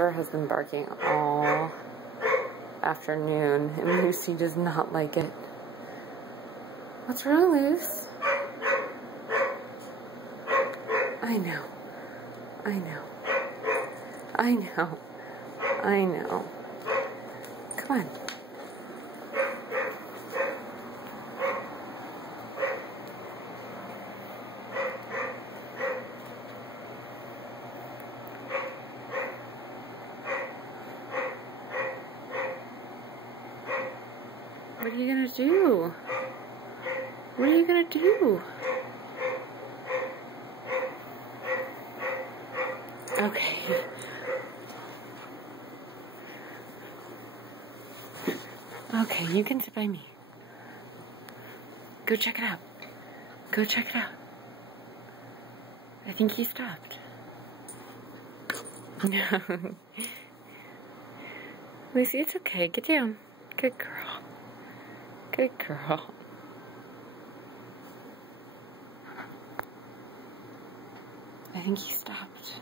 Jasper has been barking all afternoon, and Lucy does not like it. What's wrong, Luce? I know. I know. I know. I know. Come on. What are you gonna do? What are you gonna do? Okay. Okay, you can sit by me. Go check it out. Go check it out. I think he stopped. Lucy, it's okay. Get down. Good girl. Good girl. I think he stopped.